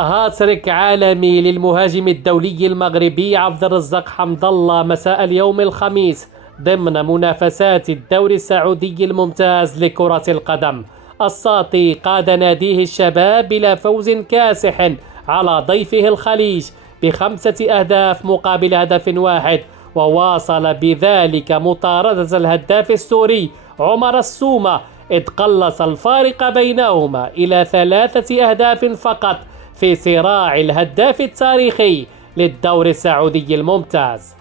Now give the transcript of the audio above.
هاتريك عالمي للمهاجم الدولي المغربي عبد الرزاق حمد الله مساء اليوم الخميس ضمن منافسات الدوري السعودي الممتاز لكرة القدم. الساطي قاد ناديه الشباب إلى فوز كاسح على ضيفه الخليج ب5 أهداف مقابل هدف واحد، وواصل بذلك مطاردة الهداف السوري عمر السومة، إذ قلص الفارق بينهما إلى 3 أهداف فقط في صراع الهداف التاريخي للدوري السعودي الممتاز.